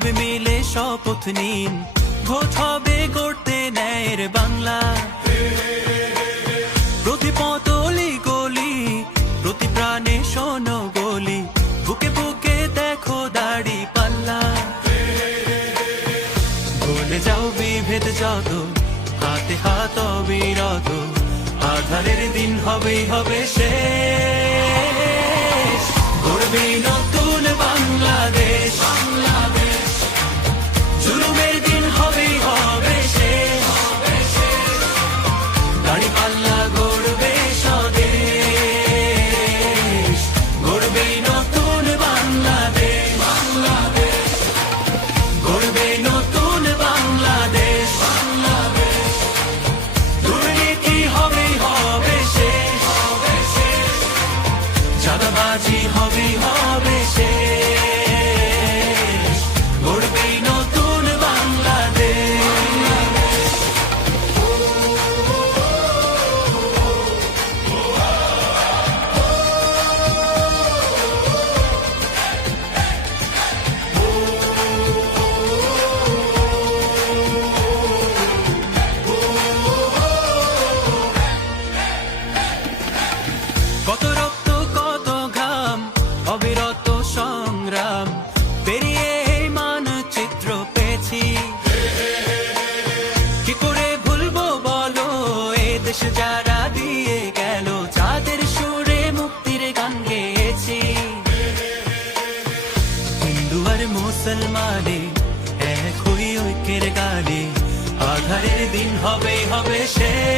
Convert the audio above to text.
সবে মিলে শপথ নিন, ভোট হবে গড়তে ন্যায়ের বাংলা। প্রতি পতলি গলি, প্রতি প্রাণে শোনো গলি, বুকে বুকে দেখো দাড়ি পাল্লা। ভুলে যাও বিভেদ যত, হাতে হাত অবিরত, আধারের দিন হবেই হবে শেষ। গড়বে নতুন বাংলাদেশ, জুলুমের দিন হবেই হবে শেষ। দাড়ি পাল্লা গড়বে স্বদেশ, গড়বে নতুন বাংলাদেশ, গড়বে নতুন বাংলাদেশ। দুর্নীতি হবেই হবে শেষ, চাঁদাবাজি হবেই হবে শেষ। গড়বে নতুন বাংলাদেশ। কত রক্ত কত ঘাম, অবিরত সংগ্রাম পেরিয়ে এই মানচিত্র পেয়েছি। কি করে ভুলবো বলো এ দেশ যারা দিয়ে গেল, যাদের সুরে মুক্তির গান গেয়েছি। হিন্দু আর মুসলমানে এক হই ঐক্যের গানে, আধারের দিন হবেই হবে শেষ।